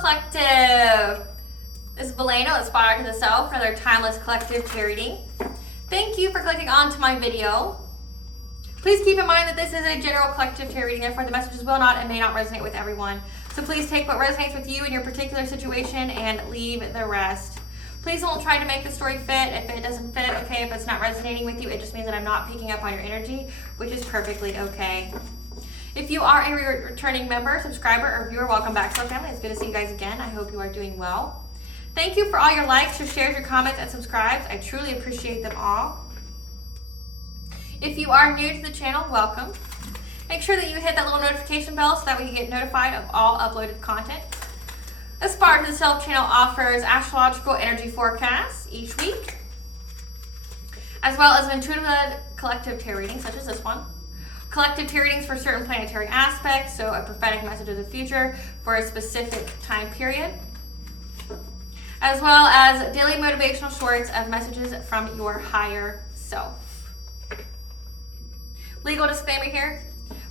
Collective. This is Beleno, Inspired to the Self, another timeless collective tarot reading. Thank you for clicking on to my video. Please keep in mind that this is a general collective tarot reading, therefore the messages will not and may not resonate with everyone. So please take what resonates with you in your particular situation and leave the rest. Please don't try to make the story fit. If it doesn't fit, okay. If it's not resonating with you, it just means that I'm not picking up on your energy, which is perfectly okay. If you are a returning member, subscriber, or viewer, welcome back to our family. It's good to see you guys again. I hope you are doing well. Thank you for all your likes, your shares, your comments, and subscribes. I truly appreciate them all. If you are new to the channel, welcome. Make sure that you hit that little notification bell so that way you get notified of all uploaded content. Aspire to the Self channel offers astrological energy forecasts each week, as well as an intuitive collective tarot reading, such as this one. Collective tarot readings for certain planetary aspects, so a prophetic message of the future for a specific time period, as well as daily motivational shorts of messages from your higher self. Legal disclaimer here.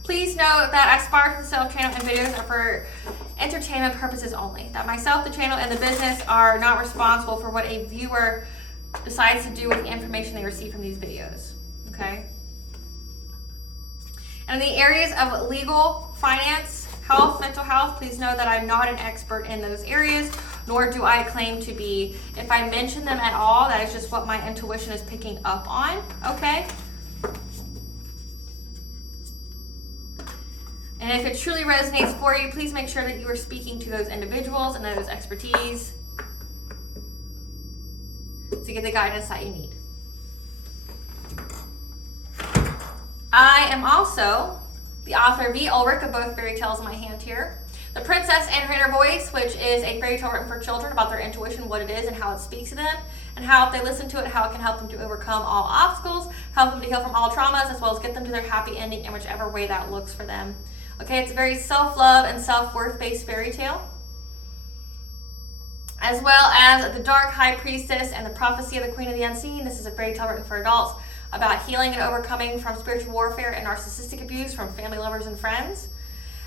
Please note that Aspire to the Self channel and videos are for entertainment purposes only. That myself, the channel, and the business are not responsible for what a viewer decides to do with the information they receive from these videos. Okay? And in the areas of legal, finance, health, mental health, please know that I'm not an expert in those areas, nor do I claim to be. If I mention them at all, that is just what my intuition is picking up on, okay? And if it truly resonates for you, please make sure that you are speaking to those individuals and those expertise to get the guidance that you need. I am also the author V. Ulrich of both fairy tales in my hand here. The Princess and Her Inner Voice, which is a fairy tale written for children about their intuition, what it is and how it speaks to them, and how if they listen to it, how it can help them to overcome all obstacles, help them to heal from all traumas, as well as get them to their happy ending in whichever way that looks for them. Okay, it's a very self-love and self-worth based fairy tale, as well as The Dark High Priestess and The Prophecy of the Queen of the Unseen. This is a fairy tale written for adults about healing and overcoming from spiritual warfare and narcissistic abuse from family, lovers, and friends,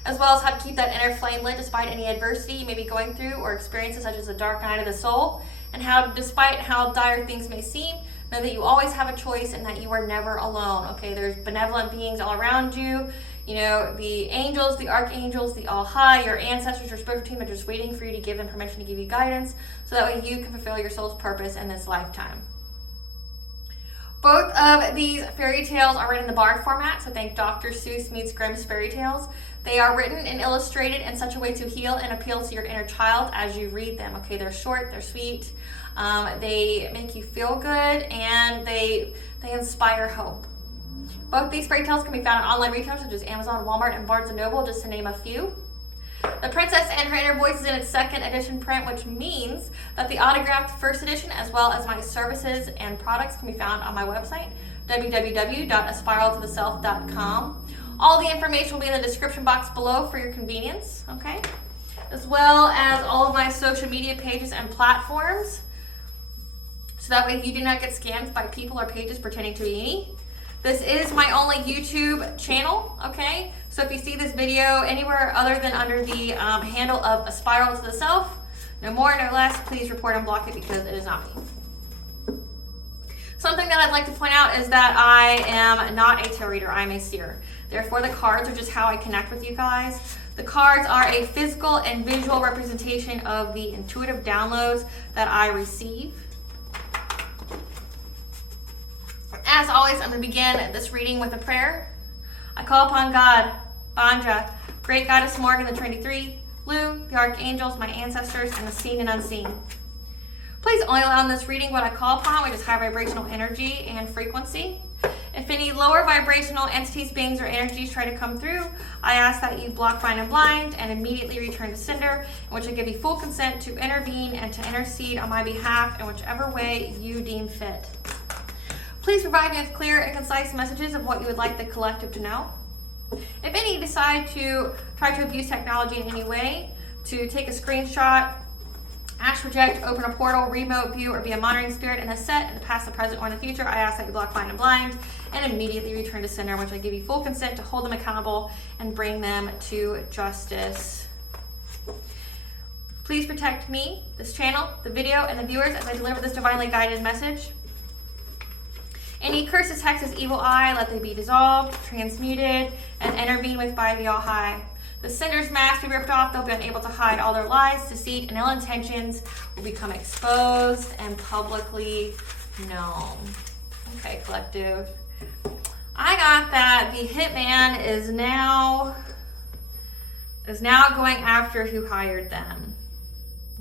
as well as how to keep that inner flame lit despite any adversity you may be going through or experiences such as the dark night of the soul, and how, despite how dire things may seem, know that you always have a choice and that you are never alone. Okay, there's benevolent beings all around you. You know, the angels, the archangels, the all high, your ancestors, your spiritual team are just waiting for you to give them permission to give you guidance so that way you can fulfill your soul's purpose in this lifetime. Both of these fairy tales are written in the Bard format, so think Dr. Seuss meets Grimm's fairy tales. They are written and illustrated in such a way to heal and appeal to your inner child as you read them. Okay, they're short, they're sweet, they make you feel good, and they inspire hope. Both these fairy tales can be found on online retailers such as Amazon, Walmart, and Barnes & Noble, just to name a few. The Princess and Her Inner Voice is in its second edition print, which means that the autographed first edition, as well as my services and products, can be found on my website, www.aspiraltotheself.com. All the information will be in the description box below for your convenience, okay? As well as all of my social media pages and platforms, so that way you do not get scammed by people or pages pretending to be me. This is my only YouTube channel, okay? So if you see this video anywhere other than under the handle of A Spiral to the Self, no more, no less, please report and block it because it is not me. Something that I'd like to point out is that I am not a tarot reader, I'm a seer. Therefore, the cards are just how I connect with you guys. The cards are a physical and visual representation of the intuitive downloads that I receive. As always, I'm going to begin this reading with a prayer. I call upon God, Banja, Great Goddess Morgan, the Trinity Three, Lu, the Archangels, my ancestors, and the seen and unseen. Please only allow in this reading what I call upon, which is high vibrational energy and frequency. If any lower vibrational entities, beings, or energies try to come through, I ask that you block, bind, and blind, and immediately return to sender, in which I give you full consent to intervene and to intercede on my behalf in whichever way you deem fit. Please provide me with clear and concise messages of what you would like the collective to know. If any decide to try to abuse technology in any way, to take a screenshot, ash, reject, open a portal, remote view, or be a monitoring spirit in the set, in the past, the present, or in the future, I ask that you block, bind, and blind, and immediately return to sender, in which I give you full consent to hold them accountable and bring them to justice. Please protect me, this channel, the video, and the viewers as I deliver this divinely guided message. Any curses, hexes, evil eye, let they be dissolved, transmuted, and intervened with by the All High. The sender's mask be ripped off. They'll be unable to hide all their lies, deceit, and ill intentions will become exposed and publicly known. Okay, collective. I got that the hitman is now going after who hired them.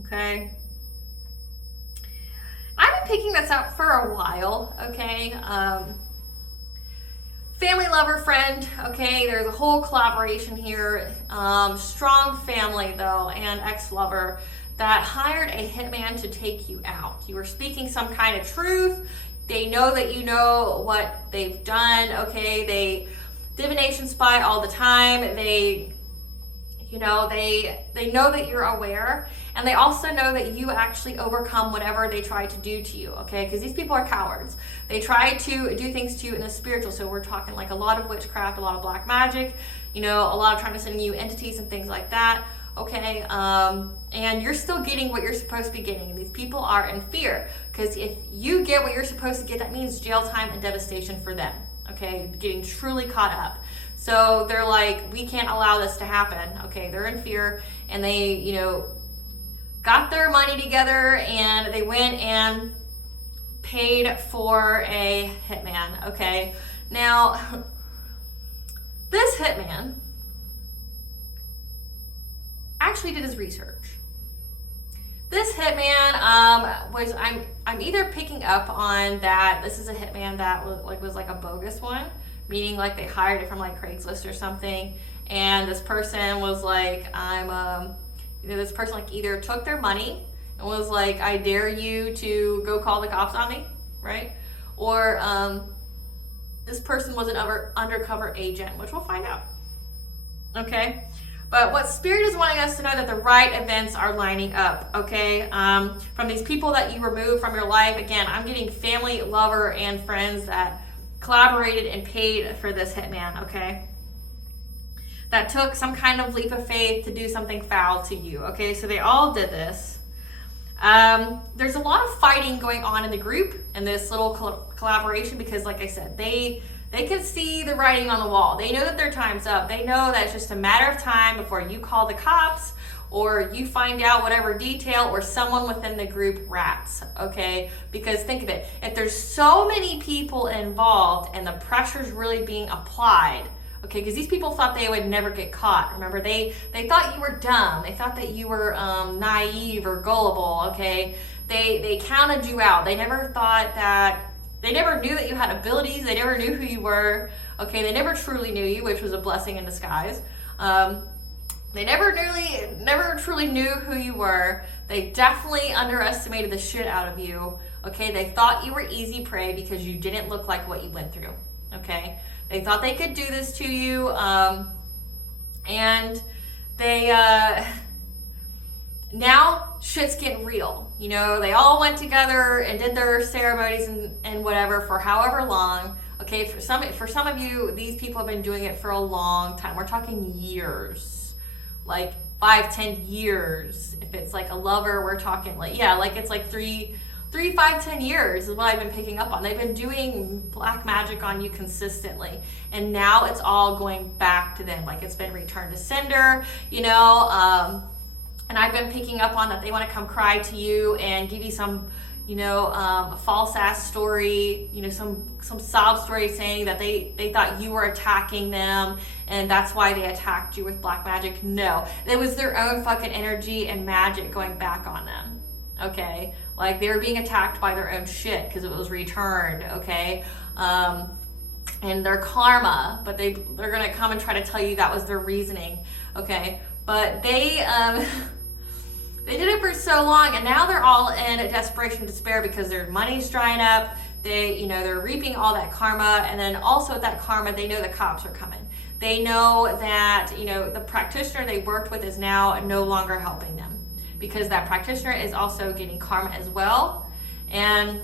Okay. I've been picking this up for a while, okay? Family, lover, friend, okay? There's a whole collaboration here. Strong family, though, and ex-lover that hired a hitman to take you out. You were speaking some kind of truth. They know that you know what they've done, okay? They divination spy all the time. They know that you're aware, and they also know that you actually overcome whatever they try to do to you, okay? Because these people are cowards. They try to do things to you in the spiritual, so we're talking like a lot of witchcraft, a lot of black magic, a lot of trying to send you entities and things like that, okay? And you're still getting what you're supposed to be getting. These people are in fear, because if you get what you're supposed to get, that means jail time and devastation for them, okay? Getting truly caught up. So they're like, we can't allow this to happen. Okay, they're in fear, and they, got their money together, and they went and paid for a hitman. Okay, now this hitman actually did his research. This hitman I'm either picking up on that this is a hitman that was like a bogus one. Meaning like they hired it from like Craigslist or something, and this person was like, this person like either took their money and was like, I dare you to go call the cops on me, right? Or this person was an undercover agent, which we'll find out, okay? But what Spirit is wanting us to know that the right events are lining up, okay? From these people that you remove from your life, again, I'm getting family, lover, and friends that collaborated and paid for this hitman, okay? That took some kind of leap of faith to do something foul to you, okay? So they all did this. There's a lot of fighting going on in the group in this little collaboration because, like I said, they can see the writing on the wall. They know that their time's up. They know that it's just a matter of time before you call the cops or you find out whatever detail or someone within the group rats, okay? Because think of it, if there's so many people involved and the pressure's really being applied, okay, because these people thought they would never get caught. Remember, they thought you were dumb. They thought that you were naive or gullible, okay? They counted you out. They never knew that you had abilities. They never knew who you were, okay? They never truly knew you, which was a blessing in disguise. They never truly knew who you were. They definitely underestimated the shit out of you, okay? They thought you were easy prey because you didn't look like what you went through, okay? They thought they could do this to you, and they, now shit's getting real. They all went together and did their ceremonies and whatever for however long, okay? For some of you, these people have been doing it for a long time. We're talking years. Like 5-10 years. If it's like a lover, we're talking like, yeah, like it's like 3, 5, 10 years is what I've been picking up on. They've been doing black magic on you consistently, and now it's all going back to them. Like it's been returned to sender, and I've been picking up on that they want to come cry to you and give you some false ass story, some sob story saying that they thought you were attacking them and that's why they attacked you with black magic. No, it was their own fucking energy and magic going back on them, okay? Like they were being attacked by their own shit because it was returned, okay? And their karma, but they're gonna come and try to tell you that was their reasoning, okay? But they did it for so long, and now they're all in a desperation, despair because their money's drying up. They're reaping all that karma, and then also with that karma, they know the cops are coming. They know that, the practitioner they worked with is now no longer helping them because that practitioner is also getting karma as well and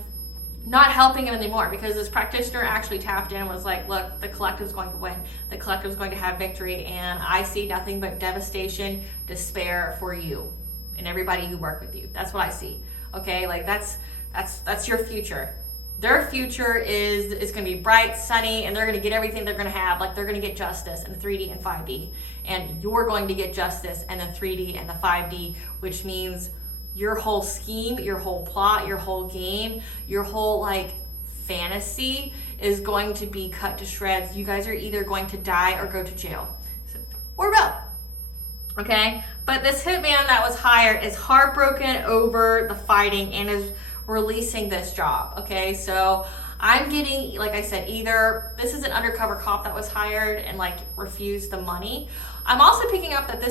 not helping them anymore because this practitioner actually tapped in and was like, look, the collective's going to win. The collective's going to have victory, and I see nothing but devastation, despair for you. and everybody who worked with you. That's what I see. Okay, like that's your future. Their future is going to be bright, sunny, and they're going to get everything they're going to have. Like they're going to get justice in 3D and 5D, and you're going to get justice in the 3D and the 5D, which means your whole scheme, your whole plot, your whole game, your whole like fantasy is going to be cut to shreds. You guys are either going to die or go to jail, or both. Okay, but this hitman that was hired is heartbroken over the fighting and is releasing this job. Okay, so I'm getting, like I said, either this is an undercover cop that was hired and like refused the money. I'm also picking up that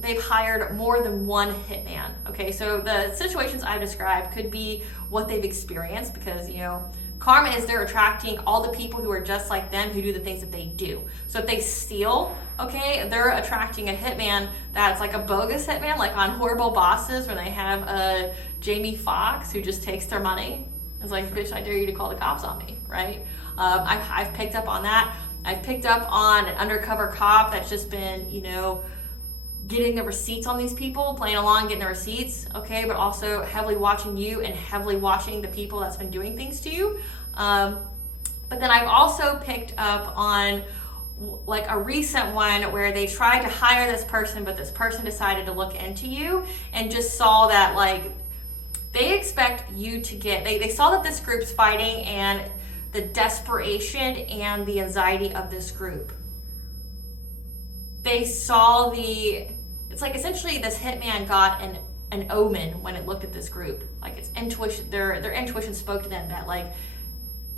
they've hired more than one hitman. Okay, so the situations I've described could be what they've experienced, because you know, karma is they're attracting all the people who are just like them, who do the things that they do. So if they steal, okay, they're attracting a hitman that's like a bogus hitman, like on Horrible Bosses, where they have a Jamie Foxx who just takes their money. It's like, bitch, I dare you to call the cops on me, right? I've picked up on that. I've picked up on an undercover cop that's just been, you know, getting the receipts on these people, playing along, getting the receipts, okay, but also heavily watching you and heavily watching the people that's been doing things to you. But then I've also picked up on like a recent one where they tried to hire this person, but this person decided to look into you and just saw that like they expect you to get, they saw that this group's fighting and the desperation and the anxiety of this group. They saw it's like essentially this hitman got an omen when it looked at this group. Like its intuition, their intuition spoke to them that like,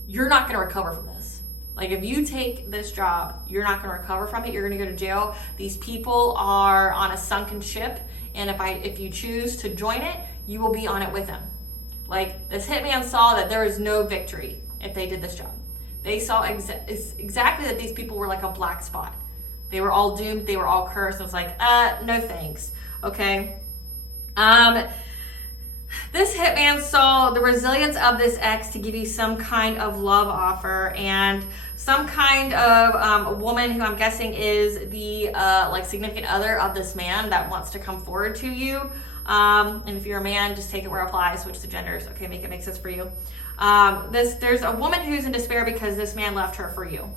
you're not gonna recover from this. Like if you take this job, you're not gonna recover from it, you're gonna go to jail. These people are on a sunken ship, and if you choose to join it, you will be on it with them. Like this hitman saw that there is no victory if they did this job. They saw exactly that these people were like a black spot. They were all doomed, they were all cursed. It was like, no thanks, okay? This hitman saw the resilience of this ex to give you some kind of love offer and some kind of a woman who I'm guessing is the like significant other of this man that wants to come forward to you. And if you're a man, just take it where it applies, switch the genders, okay, make it make sense for you. There's a woman who's in despair because this man left her for you.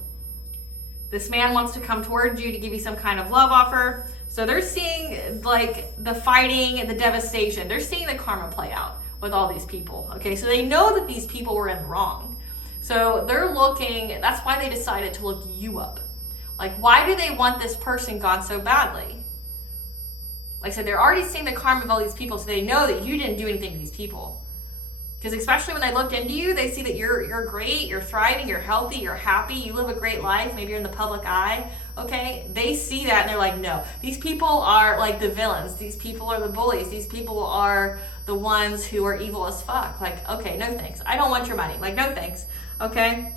This man wants to come towards you to give you some kind of love offer. So they're seeing like the fighting, the devastation. They're seeing the karma play out with all these people. Okay, so they know that these people were in the wrong. So they're looking, that's why they decided to look you up. Like, why do they want this person gone so badly? Like I said, they're already seeing the karma of all these people, so they know that you didn't do anything to these people. Because especially when they looked into you, they see that you're great, you're thriving, you're healthy, you're happy, you live a great life, maybe you're in the public eye, okay? They see that and they're like, no, these people are like the villains, these people are the bullies, these people are the ones who are evil as fuck. Like, okay, no thanks. I don't want your money. Like, no thanks, okay?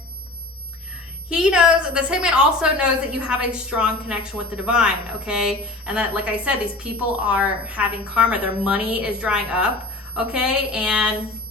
He knows, this hitman also knows that you have a strong connection with the divine, okay? And that, like I said, these people are having karma. Their money is drying up, okay? And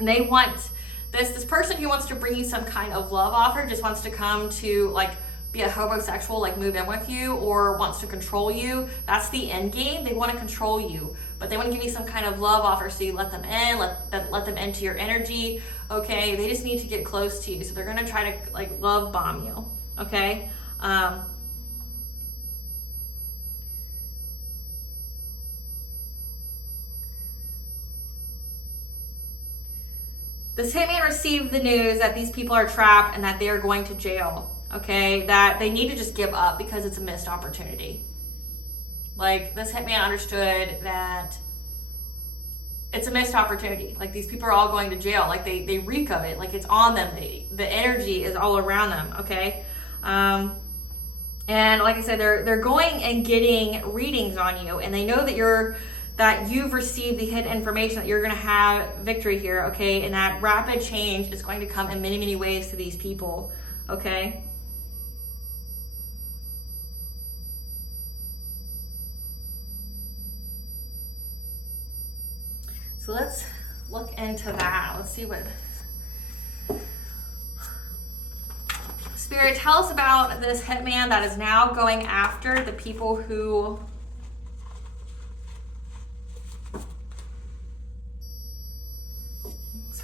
they want this person who wants to bring you some kind of love offer, just wants to come to like be a homosexual, like move in with you, or wants to control you. That's the end game. They want to control you, but they want to give you some kind of love offer, so you let them in, let them into your energy, okay? They just need to get close to you, so they're going to try to like love bomb you, okay? This hitman received the news that these people are trapped and that they are going to jail, okay? That they need to just give up because it's a missed opportunity. Like, this hitman understood that it's a missed opportunity. Like, these people are all going to jail. Like, they reek of it. Like, it's on them. The energy is all around them, okay? And like I said, they're going and getting readings on you, and they know that you've received the hidden information that you're going to have victory here, okay? And that rapid change is going to come in many, many ways to these people, okay? So let's look into that. Let's see what Spirit, tell us about this hitman that is now going after the people who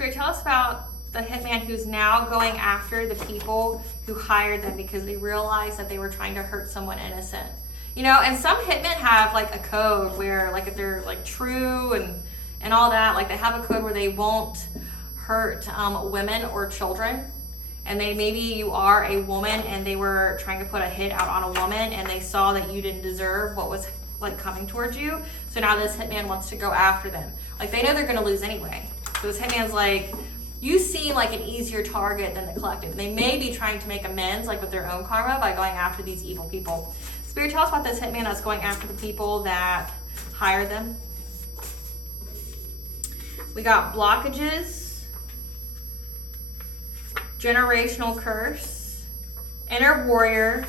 Spirit, tell us about the hitman who's now going after the people who hired them because they realized that they were trying to hurt someone innocent. You know, and some hitmen have like a code where, like, if they're like true and all that, like they have a code where they won't hurt women or children. And maybe you are a woman and they were trying to put a hit out on a woman and they saw that you didn't deserve what was like coming towards you. So now this hitman wants to go after them. Like, they know they're gonna lose anyway. So this hitman's like, you seem like an easier target than the collective. They may be trying to make amends, like with their own karma, by going after these evil people. Spirit, tell us about this hitman that's going after the people that hired them. We got blockages, generational curse, inner warrior,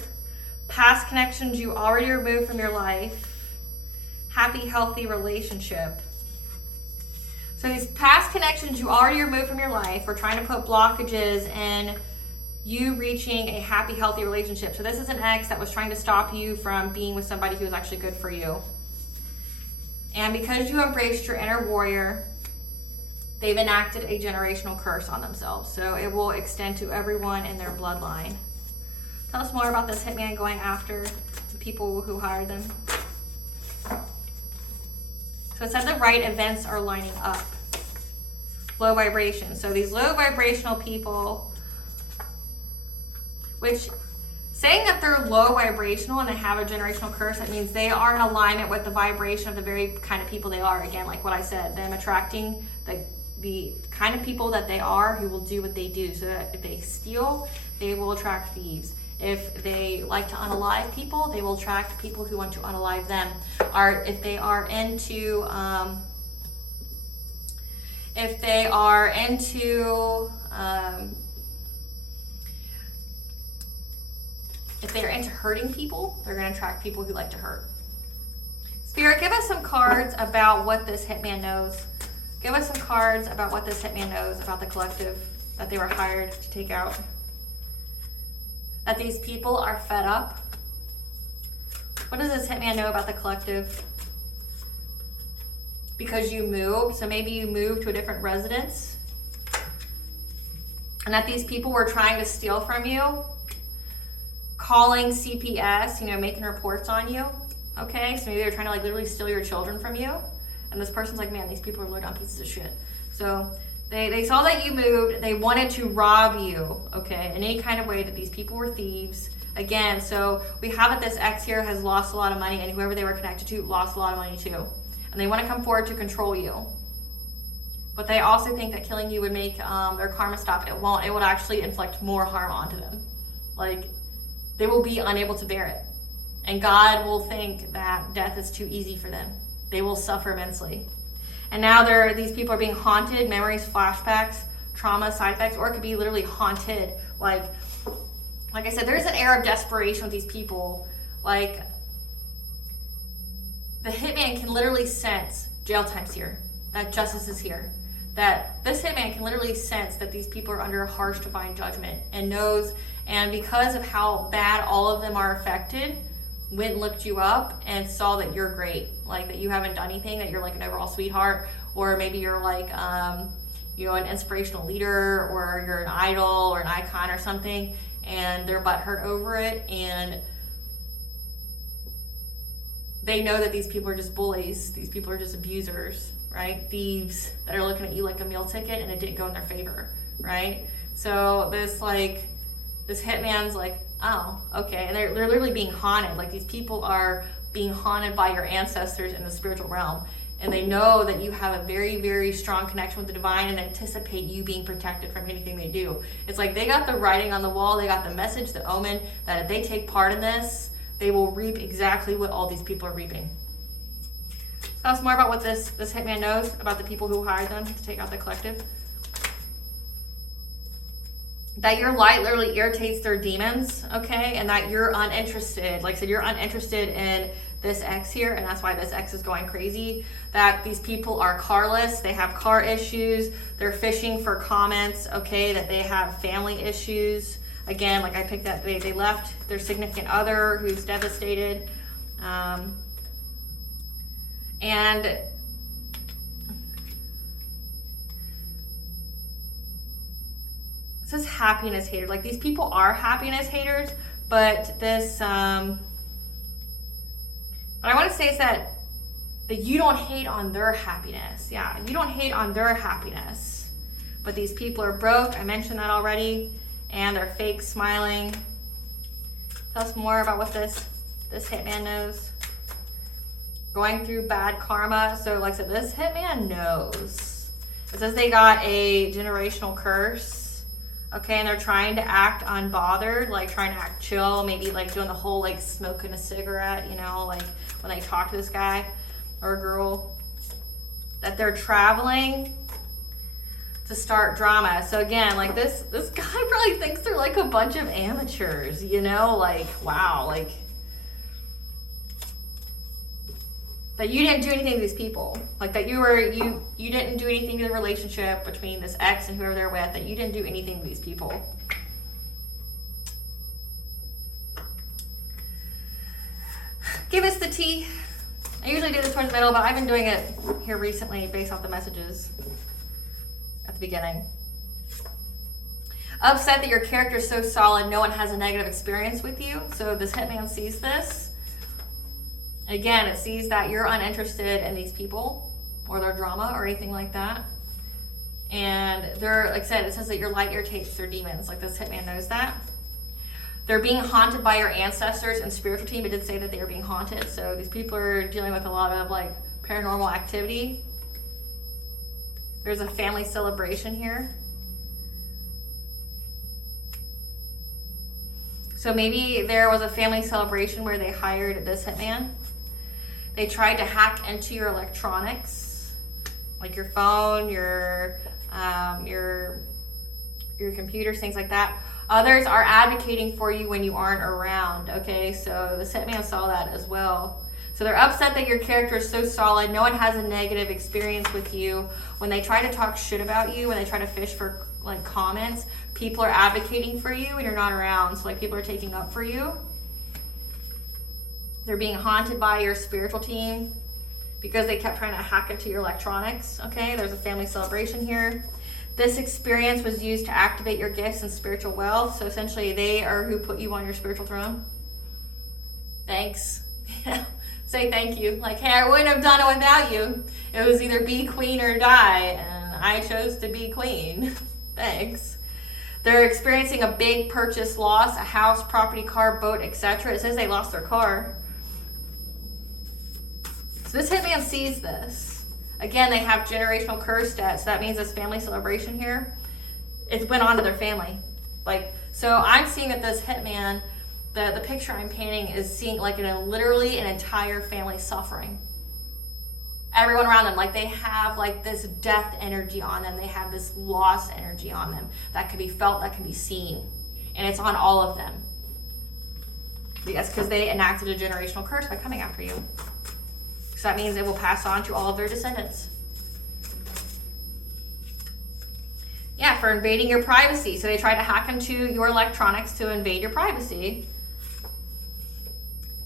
past connections you already removed from your life, happy, healthy relationship. So these past connections you already removed from your life, we're trying to put blockages in you reaching a happy, healthy relationship. So this is an ex that was trying to stop you from being with somebody who was actually good for you. And because you embraced your inner warrior, they've enacted a generational curse on themselves. So it will extend to everyone in their bloodline. Tell us more about this hitman going after the people who hired them. So it said the right events are lining up. Low vibration. So these low vibrational people, which saying that they're low vibrational and they have a generational curse, that means they are in alignment with the vibration of the very kind of people they are. Again, like what I said, them attracting the kind of people that they are, who will do what they do. So that if they steal, they will attract thieves. If they like to unalive people, they will attract people who want to unalive them. Or if they are into, if they're into hurting people, they're going to attract people who like to hurt. Spirit, give us some cards about what this hitman knows. Give us some cards about what this hitman knows about the collective that they were hired to take out. That these people are fed up. What does this hitman know about the collective? Because you moved, so maybe you moved to a different residence, and that these people were trying to steal from you, calling CPS, you know, making reports on you. Okay, so maybe they're trying to like literally steal your children from you, and this person's like, man, these people are low down pieces of shit. So they saw that you moved, they wanted to rob you, okay, in any kind of way, that these people were thieves. Again, so we have that this ex here has lost a lot of money, and whoever they were connected to lost a lot of money too. And they want to come forward to control you. But they also think that killing you would make their karma stop. It won't. It would actually inflict more harm onto them. Like, they will be unable to bear it. And God will think that death is too easy for them. They will suffer immensely. And now these people are being haunted, memories, flashbacks, trauma, side effects, or it could be literally haunted. Like I said, there's an air of desperation with these people. Like, the hitman can literally sense jail time's here, that justice is here, that this hitman can literally sense that these people are under a harsh divine judgment, and knows, and because of how bad all of them are affected, went and looked you up and saw that you're great, like that you haven't done anything, that you're like an overall sweetheart, or maybe you're like you know, an inspirational leader, or you're an idol or an icon or something, and they're butthurt over it, and they know that these people are just bullies, these people are just abusers, right? Thieves that are looking at you like a meal ticket, and it didn't go in their favor, right? So this hitman's like, oh, okay. And they're literally being haunted. Like, these people are being haunted by your ancestors in the spiritual realm. And they know that you have a very, very strong connection with the divine, and anticipate you being protected from anything they do. It's like they got the writing on the wall, they got the message, the omen, that if they take part in this, they will reap exactly what all these people are reaping. Tell us more about what this hitman knows about the people who hired them to take out the collective. That your light literally irritates their demons, okay? And that you're uninterested. Like I said, you're uninterested in this ex here, and that's why this ex is going crazy. That these people are carless, they have car issues, they're fishing for comments, okay? That they have family issues. Again, like I picked that, they left their significant other who's devastated. And says happiness hater. Like, these people are happiness haters, but this, what I want to say is that you don't hate on their happiness. Yeah, you don't hate on their happiness. But these people are broke. I mentioned that already. And they're fake smiling. Tell us more about what this hitman knows. Going through bad karma. So like I said, this hitman knows. It says they got a generational curse. Okay, and they're trying to act unbothered, like trying to act chill, maybe like doing the whole like smoking a cigarette, you know, like when they talk to this guy or girl, that they're traveling to start drama. So again, like this guy probably thinks they're like a bunch of amateurs, you know, like, wow, like that you didn't do anything to these people, like that you didn't do anything to the relationship between this ex and whoever they're with, that you didn't do anything to these people. Give us the tea. I usually do this towards the middle, but I've been doing it here recently based off the messages at the beginning. Upset that your character is so solid, no one has a negative experience with you. So this hitman sees this. Again, it sees that you're uninterested in these people or their drama or anything like that. And they're, like I said, it says that your light irritates their demons. Like, this hitman knows that. They're being haunted by your ancestors and spiritual team. It did say that they are being haunted. So these people are dealing with a lot of like paranormal activity. There's a family celebration here. So maybe there was a family celebration where they hired this hitman. They tried to hack into your electronics, like your phone, your computers, things like that. Others are advocating for you when you aren't around, okay? So the hitman saw that as well. So they're upset that your character is so solid. No one has a negative experience with you. When they try to talk shit about you, when they try to fish for like comments, people are advocating for you and you're not around. So like people are taking up for you. They're being haunted by your spiritual team because they kept trying to hack into your electronics, okay? There's a family celebration here. This experience was used to activate your gifts and spiritual wealth. So essentially they are who put you on your spiritual throne. Thanks. Say thank you. Like, hey, I wouldn't have done it without you. It was either be queen or die, and I chose to be queen. Thanks. They're experiencing a big purchase loss, a house, property, car, boat, etc. It says they lost their car. So this hitman sees this. Again, they have generational curse debt, so that means this family celebration here, it went on to their family. Like, so I'm seeing that this hitman, the picture I'm painting is seeing like literally an entire family suffering. Everyone around them, like they have like this death energy on them. They have this loss energy on them that can be felt, that can be seen. And it's on all of them. Yes, because they enacted a generational curse by coming after you. So that means it will pass on to all of their descendants. Yeah, for invading your privacy. So they tried to hack into your electronics to invade your privacy.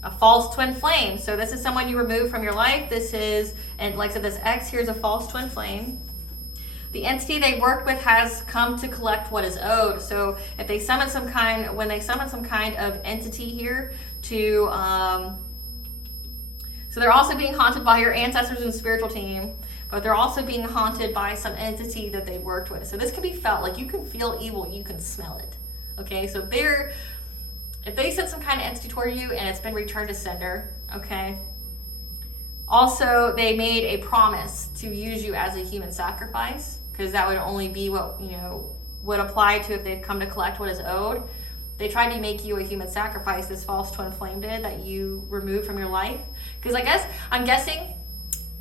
A false twin flame. So this is someone you remove from your life. This is, and like I said, this X here is a false twin flame. The entity they work with has come to collect what is owed. So if they summon some kind, when they summon some kind of entity here to, so they're also being haunted by your ancestors and spiritual team, but they're also being haunted by some entity that they worked with. So this can be felt, like you can feel evil, you can smell it. Okay, so if they sent some kind of entity toward you and it's been returned to sender, okay. Also, they made a promise to use you as a human sacrifice, because that would only be what, would apply to if they've come to collect what is owed. They tried to make you a human sacrifice, this false twin flame did, that you removed from your life. Because I'm guessing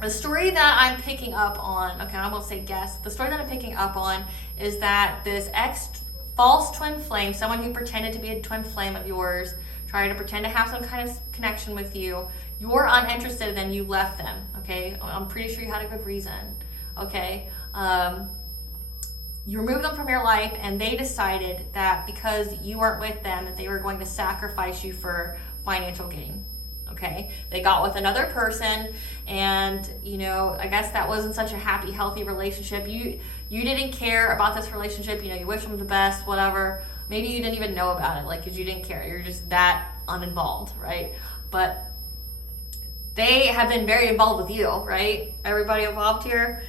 the story that I'm picking up on, okay, I won't say guess, the story that I'm picking up on is that this false twin flame, someone who pretended to be a twin flame of yours, tried to pretend to have some kind of connection with you, you're uninterested, then you left them, okay? I'm pretty sure you had a good reason, okay? You removed them from your life, and they decided that because you weren't with them, that they were going to sacrifice you for financial gain, okay? They got with another person, and you know, I guess that wasn't such a happy, healthy relationship. You didn't care about this relationship, you know, you wish them the best, whatever. Maybe you didn't even know about it, like, because you didn't care. You're just that uninvolved, right? But they have been very involved with you, right? Everybody involved here.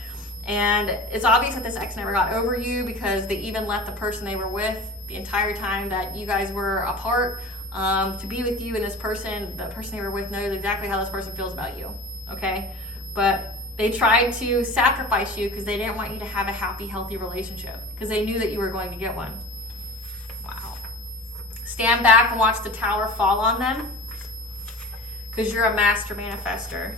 And it's obvious that this ex never got over you, because they even left the person they were with the entire time that you guys were apart to be with you. And the person they were with knows exactly how this person feels about you, okay? But they tried to sacrifice you because they didn't want you to have a happy, healthy relationship, because they knew that you were going to get one. Wow. Stand back and watch the tower fall on them, because you're a master manifester.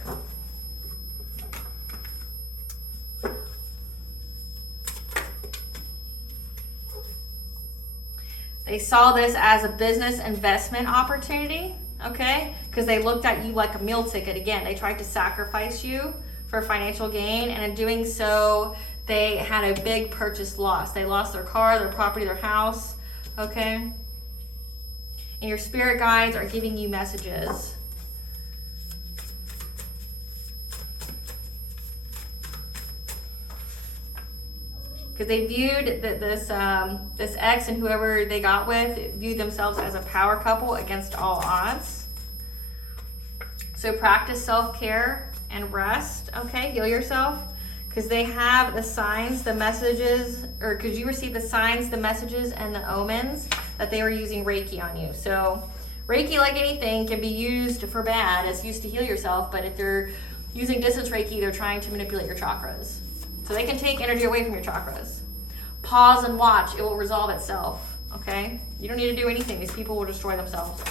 They saw this as a business investment opportunity, okay? Because they looked at you like a meal ticket. Again, they tried to sacrifice you for financial gain, and in doing so, they had a big purchase loss. They lost their car, their property, their house, okay? And your spirit guides are giving you messages. Because they viewed this ex and whoever they got with viewed themselves as a power couple against all odds. So practice self-care and rest, okay? Heal yourself, because they have the signs, the messages, or because you received the signs, the messages, and the omens that they were using Reiki on you. So Reiki, like anything, can be used for bad. It's used to heal yourself, but if they're using distance Reiki, they're trying to manipulate your chakras. So they can take energy away from your chakras. Pause and watch. It will resolve itself, okay? You don't need to do anything. These people will destroy themselves.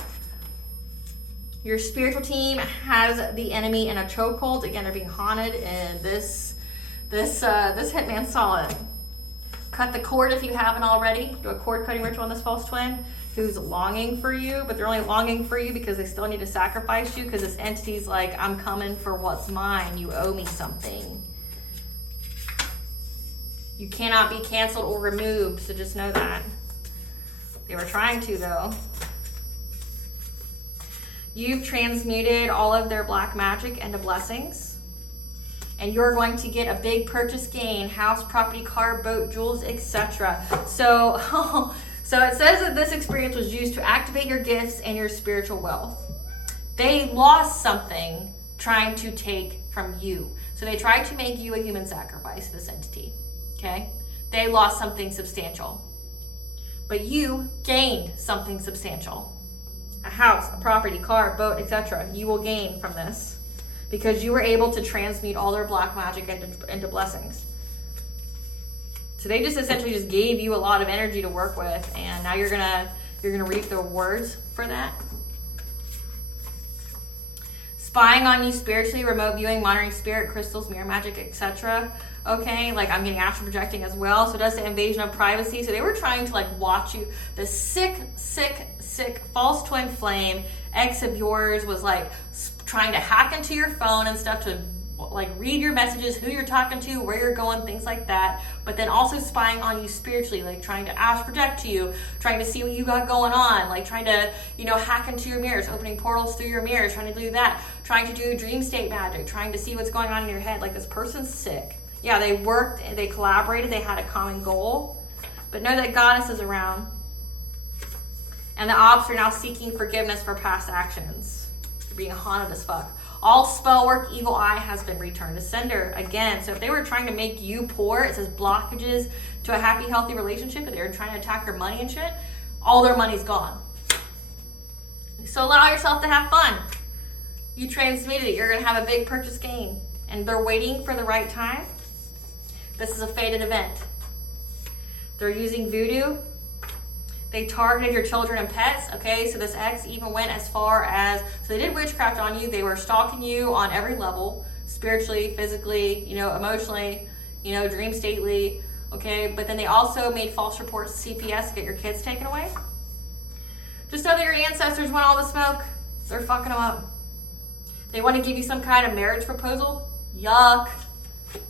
Your spiritual team has the enemy in a chokehold. Again, they're being haunted, and this hitman saw it. Cut the cord if you haven't already. Do a cord cutting ritual on this false twin who's longing for you, but they're only longing for you because they still need to sacrifice you, because this entity's like, I'm coming for what's mine. You owe me something. You cannot be canceled or removed, so just know that. They were trying to, though. You've transmuted all of their black magic into blessings, and you're going to get a big purchase gain: house, property, car, boat, jewels, etc. So it says that this experience was used to activate your gifts and your spiritual wealth. They lost something trying to take from you. So they tried to make you a human sacrifice to this entity. Okay, they lost something substantial, but you gained something substantial. A house, a property, car, boat, etc. You will gain from this because you were able to transmute all their black magic into blessings. So they just essentially just gave you a lot of energy to work with, and now you're gonna reap the rewards for that. Spying on you spiritually, remote viewing, monitoring spirit, crystals, mirror magic, etc. Okay, like I'm getting astral projecting as well. So it does say invasion of privacy. So they were trying to like watch you. The sick false twin flame ex of yours was like trying to hack into your phone and stuff to like read your messages, who you're talking to, where you're going, things like that. But then also spying on you spiritually, like trying to astral project to you, trying to see what you got going on, like trying to, hack into your mirrors, opening portals through your mirrors, trying to do that, trying to do dream state magic, trying to see what's going on in your head. Like, this person's sick. Yeah, they worked, they collaborated, they had a common goal, but know that Goddess is around. And the ops are now seeking forgiveness for past actions. They're being haunted as fuck. All spell work, evil eye has been returned to sender again. So if they were trying to make you poor, it says blockages to a happy, healthy relationship, if they were trying to attack your money and shit, all their money's gone. So allow yourself to have fun. You transmuted it. You're going to have a big purchase gain. And they're waiting for the right time. This is a fated event. They're using voodoo. They targeted your children and pets, okay? So this ex even went as far as, so they did witchcraft on you. They were stalking you on every level, spiritually, physically, emotionally, dream stately, okay? But then they also made false reports to CPS to get your kids taken away. Just know that your ancestors want all the smoke. They're fucking them up. They want to give you some kind of marriage proposal. Yuck.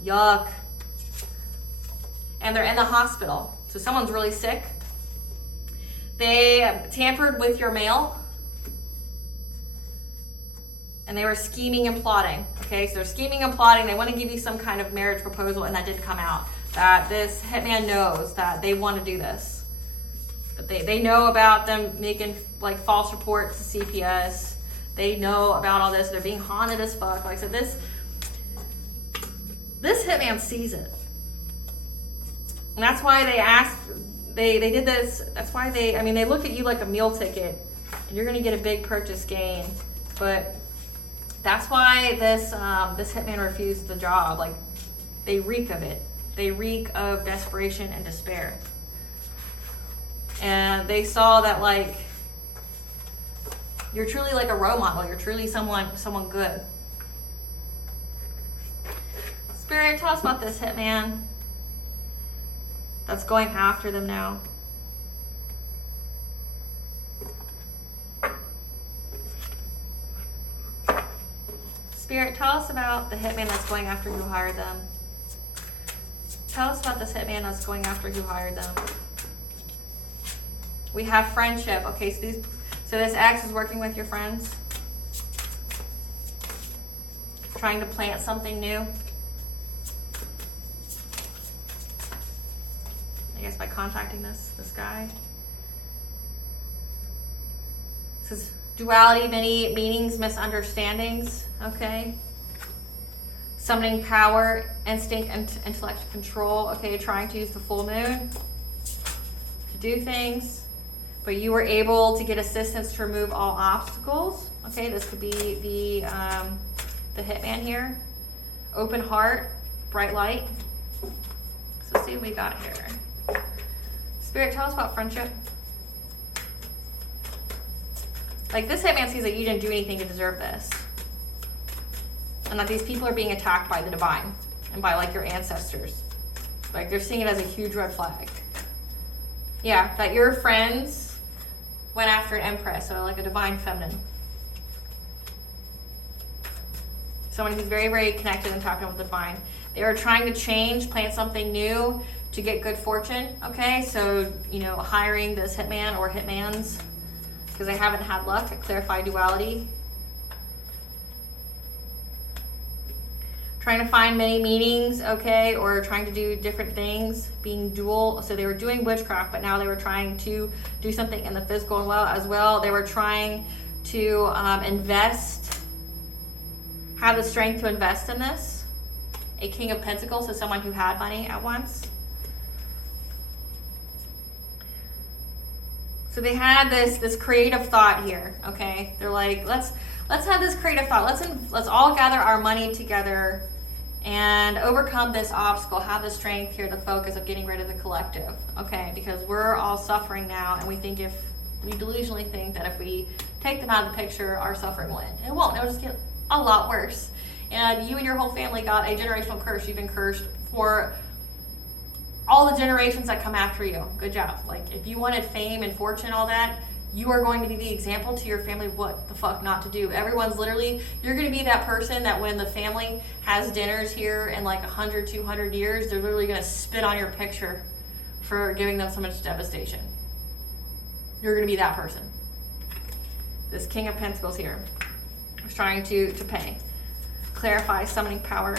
Yuck. And they're in the hospital. So someone's really sick. They tampered with your mail. and they were scheming and plotting. Okay, so they're scheming and plotting. They want to give you some kind of marriage proposal, and that did come out. That this hitman knows that they want to do this. That they know about them making like false reports to CPS. They know about all this. They're being haunted as fuck. Like I said, this hitman sees it. And that's why they asked, they did this. That's why they look at you like a meal ticket. And you're going to get a big purchase gain. But that's why this hitman refused the job. Like, they reek of it. They reek of desperation and despair. And they saw that, like, you're truly like a role model. You're truly someone good. Spirit, tell us about this hitman that's going after them now. Spirit, tell us about the hitman that's going after who hired them. Tell us about this hitman that's going after who hired them. We have friendship. Okay, so this ex is working with your friends, trying to plant something new. I guess by contacting this guy. This is duality, many meanings, misunderstandings. Okay. Summoning power, instinct, and intellect control. Okay, trying to use the full moon to do things. But you were able to get assistance to remove all obstacles. Okay, this could be the hitman here. Open heart, bright light. So let's see what we got here. Spirit, tell us about friendship. Like, this hitman sees that you didn't do anything to deserve this. And that these people are being attacked by the divine and by, like, your ancestors. Like, they're seeing it as a huge red flag. Yeah, that your friends went after an empress, or like a divine feminine. Someone who's very, very connected and tapped in with the divine. They were trying to change, plant something new to get good fortune. Okay, so, hiring this hitman or hitmans because they haven't had luck at clarify duality. Trying to find many meanings, okay, or trying to do different things, being dual. So they were doing witchcraft, but now they were trying to do something in the physical as well. They were trying to invest, have the strength to invest in this. A King of Pentacles, so someone who had money at once. So they had this creative thought here, okay? They're like, let's have this creative thought. Let's all gather our money together and overcome this obstacle. Have the strength here, the focus of getting rid of the collective, okay? Because we're all suffering now, and we delusionally think that if we take them out of the picture, our suffering will end. It won't. It'll just get a lot worse. And you and your whole family got a generational curse. You've been cursed for all the generations that come after you. Good job. Like, if you wanted fame and fortune, all that, you are going to be the example to your family what the fuck not to do. Everyone's literally, you're going to be that person that when the family has dinners here in like 100, 200 years, they're literally going to spit on your picture for giving them so much devastation. You're going to be that person. This King of Pentacles here is trying to pay. Clarify summoning power.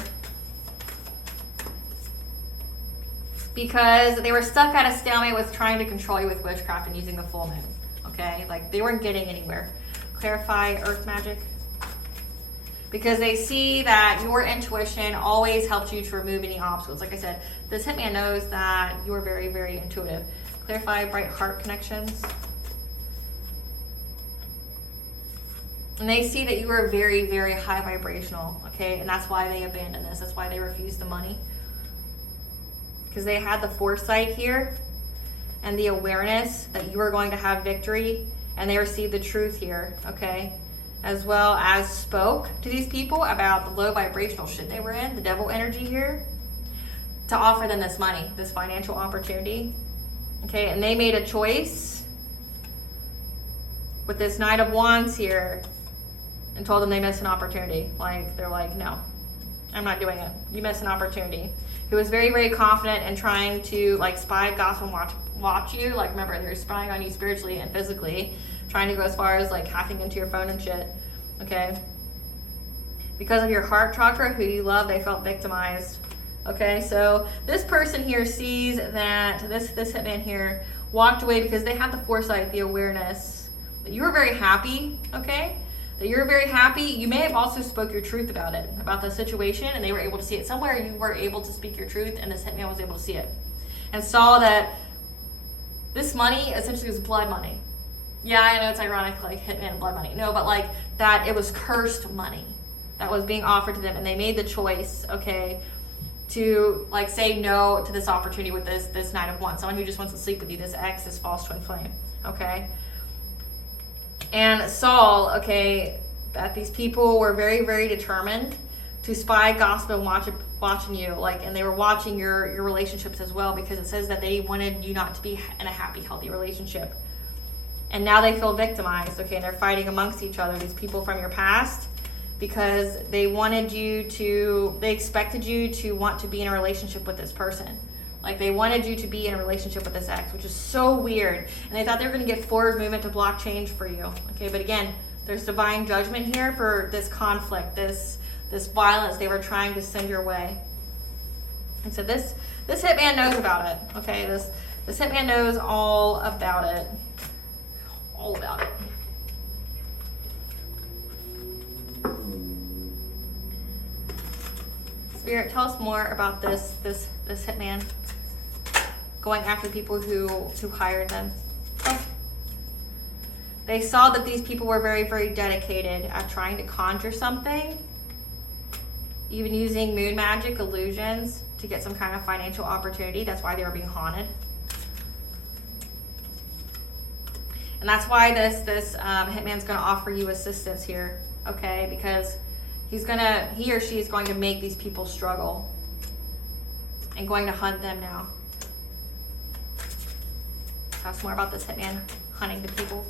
Because they were stuck at a stalemate with trying to control you with witchcraft and using the full moon. Okay, like they weren't getting anywhere. Clarify earth magic. Because they see that your intuition always helps you to remove any obstacles. Like I said, this hitman knows that you are very, very intuitive. Clarify bright heart connections. And they see that you are very, very high vibrational. Okay, and that's why they abandoned this. That's why they refused the money. Because they had the foresight here and the awareness that you were going to have victory, and they received the truth here, okay? As well as spoke to these people about the low vibrational shit they were in, the devil energy here, to offer them this money, this financial opportunity, okay? And they made a choice with this Knight of Wands here and told them they missed an opportunity. Like, they're like, no, I'm not doing it. You missed an opportunity. He was very, very confident in trying to like spy, gossip, and watch you. Like, remember, they're spying on you spiritually and physically, trying to go as far as like hacking into your phone and shit. Okay. Because of your heart chakra, who you love, they felt victimized. Okay, so this person here sees that this hitman here walked away because they had the foresight, the awareness that you were very happy, okay? That you're very happy. You may have also spoke your truth about it, about the situation, and they were able to see it. Somewhere you were able to speak your truth, and this hitman was able to see it. And saw that this money essentially was blood money. Yeah, I know it's ironic, like hitman, blood money. No, but like that it was cursed money that was being offered to them, and they made the choice, okay, to like say no to this opportunity with this Knight of Wands, someone who just wants to sleep with you, this ex, this false twin flame, okay? And saw, okay, that these people were very, very determined to spy, gossip, and watching you, like, and they were watching your relationships as well, because it says that they wanted you not to be in a happy, healthy relationship. And now they feel victimized, okay, and they're fighting amongst each other, these people from your past, because they expected you to want to be in a relationship with this person. Like they wanted you to be in a relationship with this ex, which is so weird. And they thought they were gonna get forward movement to block change for you. Okay, but again, there's divine judgment here for this conflict, this violence they were trying to send your way. And so this hitman knows about it. Okay, this hitman knows all about it. All about it. Spirit, tell us more about this hitman going after people who hired them. Oh. They saw that these people were very, very dedicated at trying to conjure something, even using moon magic illusions to get some kind of financial opportunity. That's why they were being haunted. And that's why this hitman's gonna offer you assistance here, okay? Because he or she is going to make these people struggle and going to hunt them now. Tell us more about this hitman hunting the people.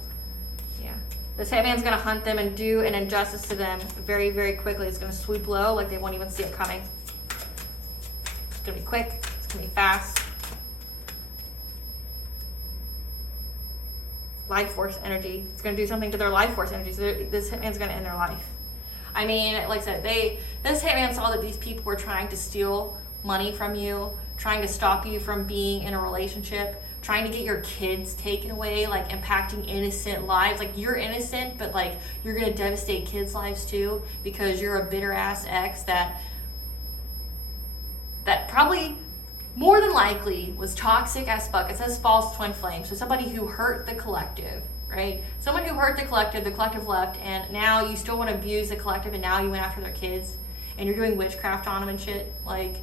Yeah. This hitman's going to hunt them and do an injustice to them very, very quickly. It's going to swoop low like they won't even see it coming. It's going to be quick. It's going to be fast. Life force energy. It's going to do something to their life force energy. So this hitman's going to end their life. I mean, like I said, this hitman saw that these people were trying to steal money from you, trying to stop you from being in a relationship, trying to get your kids taken away, like impacting innocent lives. Like you're innocent, but like you're gonna devastate kids' lives too, because you're a bitter ass ex that probably more than likely was toxic as fuck. It says false twin flame, so somebody who hurt the collective. Right? Someone who hurt the collective left, and now you still want to abuse the collective, and now you went after their kids, and you're doing witchcraft on them and shit. Like,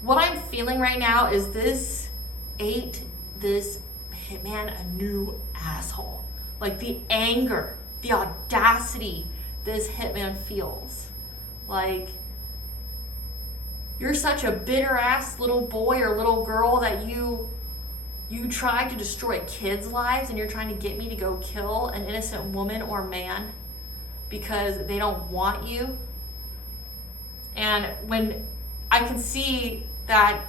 what I'm feeling right now is this hitman a new asshole. Like, the anger, the audacity this hitman feels. Like, you're such a bitter ass little boy or little girl that you tried to destroy kids' lives, and you're trying to get me to go kill an innocent woman or man because they don't want you. And when I can see that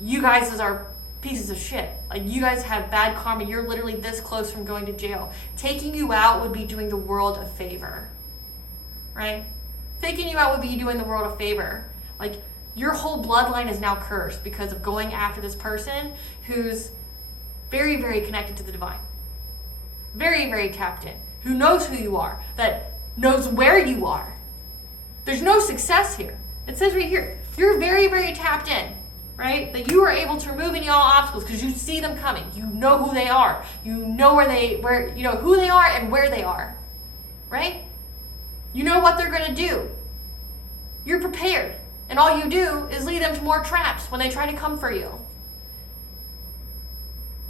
you guys are pieces of shit, like you guys have bad karma, you're literally this close from going to jail. Taking you out would be doing the world a favor, right? Taking you out would be doing the world a favor. Like your whole bloodline is now cursed because of going after this person who's very, very connected to the divine. Very, very tapped in. Who knows who you are. That knows where you are. There's no success here. It says right here, you're very, very tapped in, right? That you are able to remove any all obstacles because you see them coming. You know who they are. You know you know who they are and where they are, right? You know what they're going to do. You're prepared. And all you do is lead them to more traps when they try to come for you.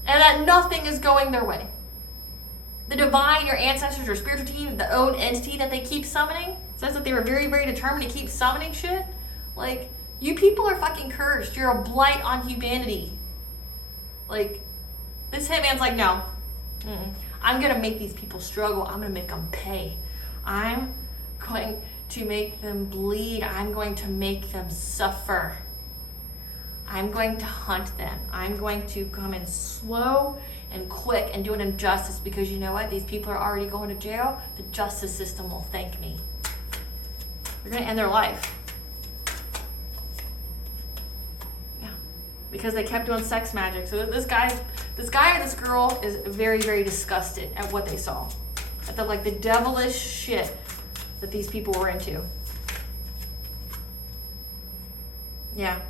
And that nothing is going their way. The divine, your ancestors, your spiritual team, the own entity that they keep summoning, says that they were very, very determined to keep summoning shit. Like, you people are fucking cursed. You're a blight on humanity. Like, this hitman's like, no. I'm going to make these people struggle. I'm going to make them pay. I'm going to make them bleed. I'm going to make them suffer. I'm going to hunt them. I'm going to come in slow and quick and do an injustice, because you know what? These people are already going to jail. The justice system will thank me. They're going to end their life. Yeah. Because they kept doing sex magic. So this guy or this girl is very, very disgusted at what they saw. At the devilish shit that these people were into. Yeah.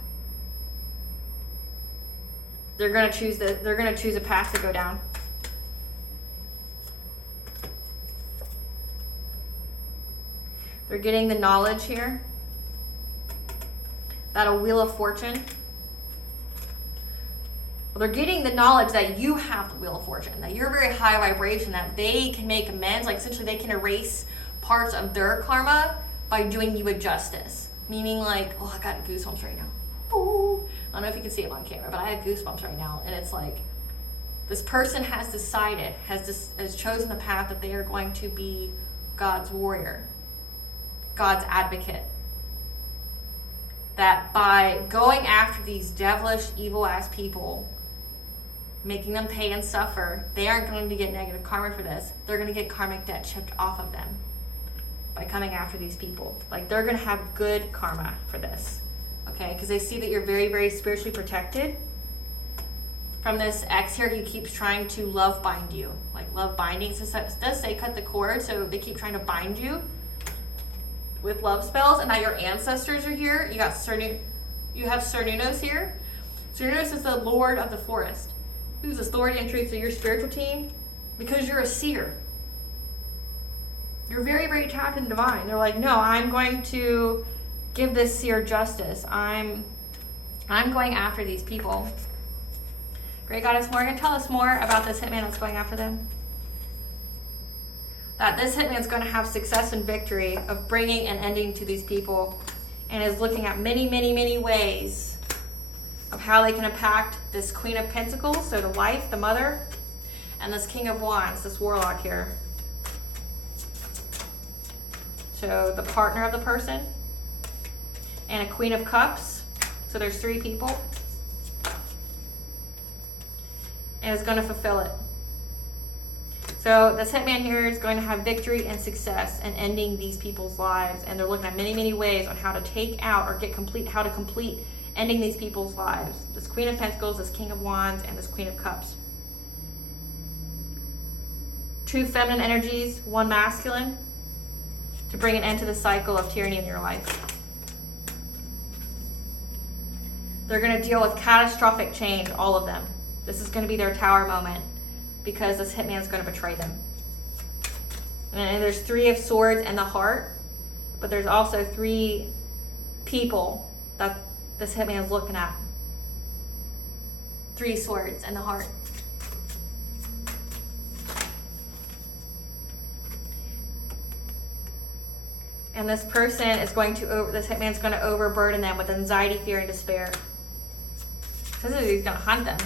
They're gonna choose a path to go down. They're getting the knowledge here that a wheel of fortune. Well, they're getting the knowledge that you have the wheel of fortune, that you're very high vibration, that they can make amends, like essentially they can erase parts of their karma by doing you a justice. Meaning like, oh, I got goosebumps right now. Oh, I don't know if you can see it on camera, but I have goosebumps right now. And it's like, this person has decided, has chosen the path that they are going to be God's warrior, God's advocate. That by going after these devilish, evil-ass people, making them pay and suffer, they aren't going to get negative karma for this. They're going to get karmic debt chipped off of them by coming after these people. Like, they're going to have good karma for this, okay? Because they see that you're very, very spiritually protected from this ex here who keeps trying to love bind you. Like, love binding, it does say cut the cord, so they keep trying to bind you with love spells. And now your ancestors are here. You have Cernunnos here. Cernunnos is the Lord of the Forest, who's authority and truth to your spiritual team, because you're a seer. You're very, very tapped and divine. They're like, no, I'm going to give this seer justice. I'm going after these people. Great Goddess Morgan, tell us more about this hitman that's going after them. That this hitman's going to have success and victory of bringing an ending to these people, and is looking at many, many, many ways of how they can impact this Queen of Pentacles, so the wife, the mother, and this King of Wands, this warlock here. So the partner of the person, and a Queen of Cups. So there's 3 people. And it's going to fulfill it. So this hitman here is going to have victory and success in ending these people's lives. And they're looking at many, many ways on how to take out or how to complete ending these people's lives. This Queen of Pentacles, this King of Wands, and this Queen of Cups. 2 feminine energies, 1 masculine, to bring an end to the cycle of tyranny in your life. They're going to deal with catastrophic change, all of them. This is going to be their tower moment, because this hitman's going to betray them. And there's 3 of swords and the heart, but there's also 3 people that this hitman's looking at. 3 swords and the heart. And this person is going to, this hitman's going to overburden them with anxiety, fear, and despair. This is he's going to hunt them.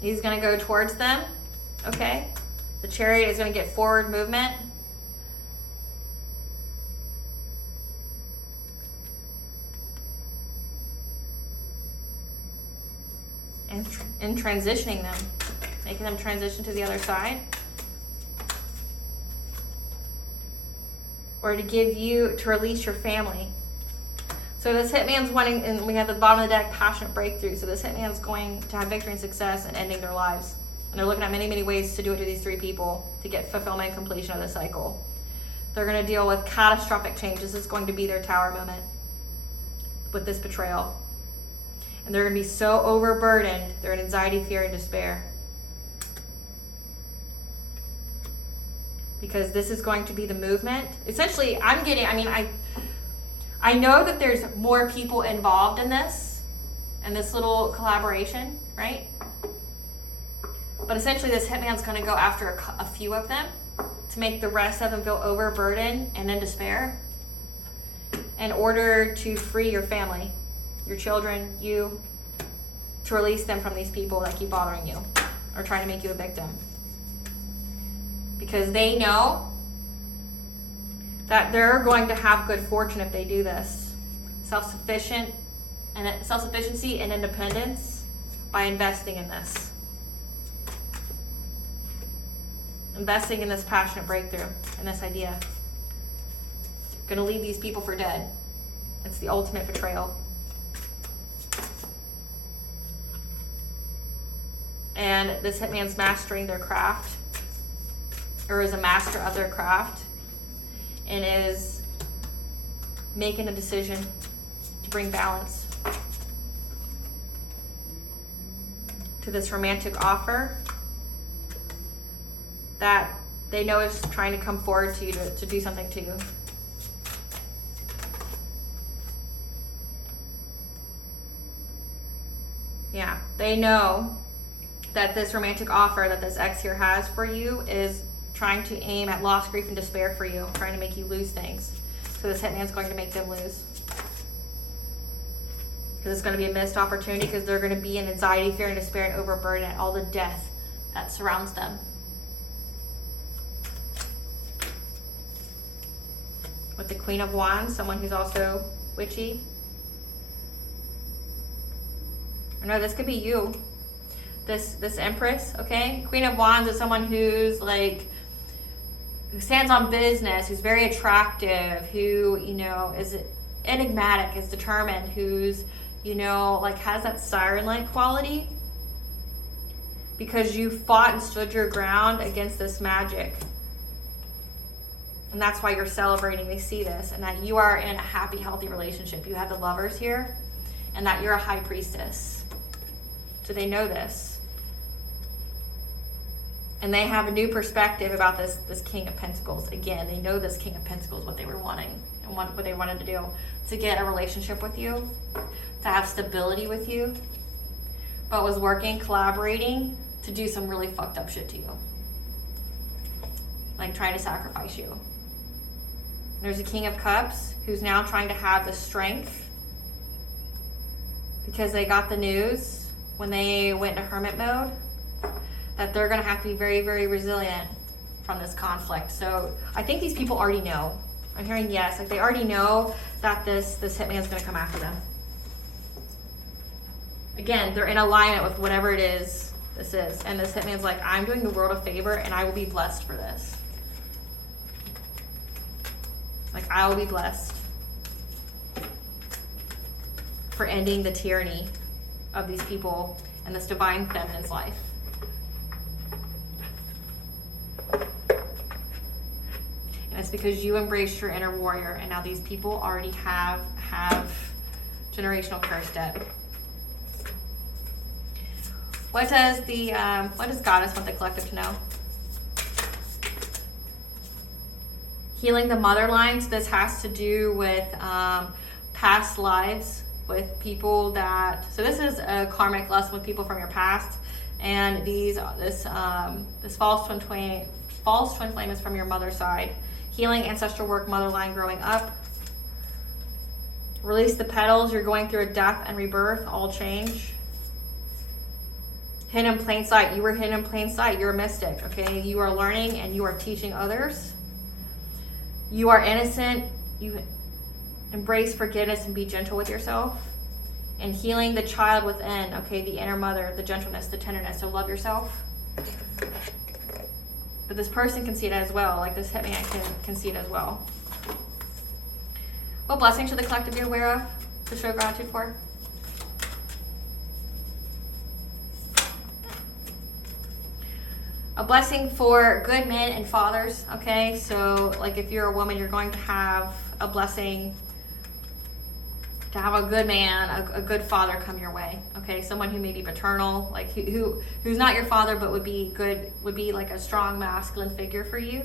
He's going to go towards them, okay? The Chariot is going to get forward movement. And transitioning them, making them transition to the other side. Or to give you, to release your family. So this hitman's wanting, and we have the bottom of the deck, passionate breakthrough. So this hitman's going to have victory and success and ending their lives. And they're looking at many, many ways to do it to these 3 people to get fulfillment and completion of the cycle. They're going to deal with catastrophic change. This is going to be their tower moment with this betrayal. And they're going to be so overburdened. They're in anxiety, fear, and despair. Because this is going to be the movement. Essentially, I know that there's more people involved in this little collaboration, right? But essentially this hitman's going to go after a few of them to make the rest of them feel overburdened and in despair in order to free your family, your children, you, to release them from these people that keep bothering you or trying to make you a victim. Because they know that they're going to have good fortune if they do this. Self-sufficient, and self-sufficiency and independence by investing in this. Investing in this passionate breakthrough and this idea. Gonna leave these people for dead. It's the ultimate betrayal. And this hitman's mastering their craft, or is a master of their craft, and is making a decision to bring balance to this romantic offer that they know is trying to come forward to you to do something to you. Yeah, they know that this romantic offer that this ex here has for you is trying to aim at loss, grief, and despair for you, trying to make you lose things. So this hitman's going to make them lose. Because it's going to be a missed opportunity, because they're going to be in anxiety, fear, and despair, and overburdened at all the death that surrounds them. With the Queen of Wands, someone who's also witchy. Or no, this could be you. This Empress, okay? Queen of Wands is someone who's like, who stands on business, who's very attractive, who, you know, is enigmatic, is determined, who's, you know, like has that siren-like quality, because you fought and stood your ground against this magic. And that's why you're celebrating. They see this, and that you are in a happy, healthy relationship. You have the Lovers here, and that you're a high priestess. So they know this. And they have a new perspective about this King of Pentacles. Again, they know this King of Pentacles, what they were wanting, and what they wanted to do. To get a relationship with you, to have stability with you, but was working, collaborating to do some really fucked up shit to you. Like trying to sacrifice you. There's a King of Cups who's now trying to have the strength, because they got the news when they went into hermit mode that they're going to have to be very, very resilient from this conflict. So I think these people already know. I'm hearing yes, like they already know that this hitman's going to come after them. Again, they're in alignment with whatever it is this is. And this hitman's like, I'm doing the world a favor and I will be blessed for this. Like, I will be blessed for ending the tyranny of these people and this divine feminine's life. And it's because you embraced your inner warrior, and now these people already have generational curse debt. What does Goddess want the collective to know? Healing the mother lines. This has to do with past lives with people that. So this is a karmic lesson with people from your past, and this false twin flame is from your mother's side. Healing ancestral work, mother line growing up. Release the petals. You're going through a death and rebirth. All change. Hidden in plain sight. You were hidden in plain sight. You're a mystic. Okay, you are learning and you are teaching others. You are innocent. You embrace forgiveness and be gentle with yourself. And healing the child within, okay, the inner mother, the gentleness, the tenderness. So love yourself. But this person can see it as well. Like this hitman can see it as well. What blessing should the collective be aware of to show gratitude for? A blessing for good men and fathers, okay? So, like, if you're a woman, you're going to have a blessing to have a good man, a good father come your way, okay? Someone who may be paternal, like who's not your father, but would be like a strong masculine figure for you.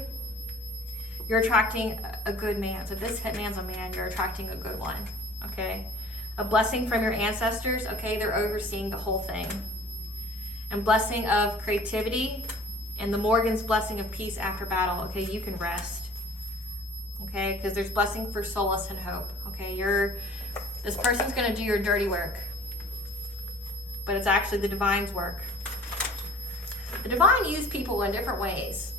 You're attracting a good man. So if this hitman's a man, you're attracting a good one, okay? A blessing from your ancestors, okay? They're overseeing the whole thing. And blessing of creativity. And the Morgan's blessing of peace after battle. Okay, you can rest. Okay, because there's blessing for solace and hope. Okay, this person's going to do your dirty work. But it's actually the divine's work. The divine uses people in different ways.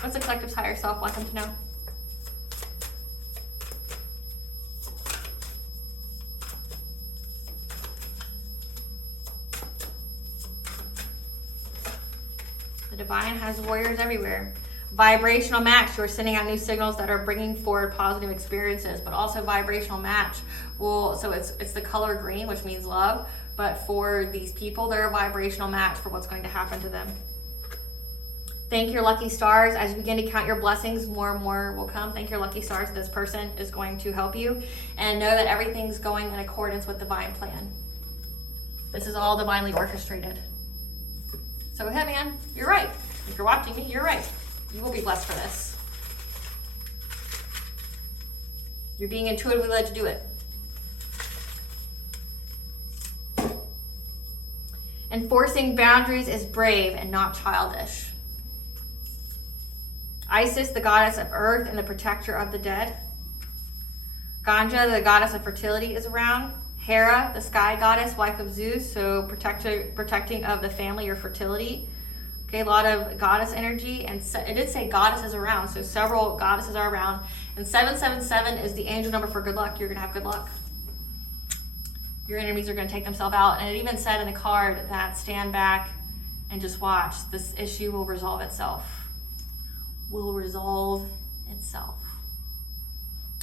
What's the collective's higher self want them to know? The divine has warriors everywhere. Vibrational match, you're sending out new signals that are bringing forward positive experiences, but also vibrational match will, so it's the color green, which means love, but for these people, they're a vibrational match for what's going to happen to them. Thank your lucky stars. As you begin to count your blessings, more and more will come. Thank your lucky stars. This person is going to help you, and know that everything's going in accordance with divine plan. This is all divinely orchestrated. So Hitman, you're right. If you're watching me, you're right. You will be blessed for this. You're being intuitively led to do it. Enforcing boundaries is brave and not childish. Isis, the goddess of earth and the protector of the dead. Ganja, the goddess of fertility, is around. Hera, the sky goddess, wife of Zeus, so protecting of the family or fertility. Okay, a lot of goddess energy, and it did say goddesses around, so several goddesses are around. And 777 is the angel number for good luck. You're gonna have good luck. Your enemies are gonna take themselves out. And it even said in the card that stand back and just watch. This issue will resolve itself. Will resolve itself.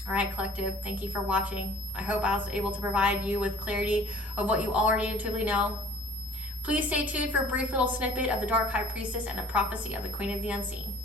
All right, collective, thank you for watching. I hope I was able to provide you with clarity of what you already intuitively know. Please stay tuned for a brief little snippet of the Dark High Priestess and the prophecy of the Queen of the Unseen.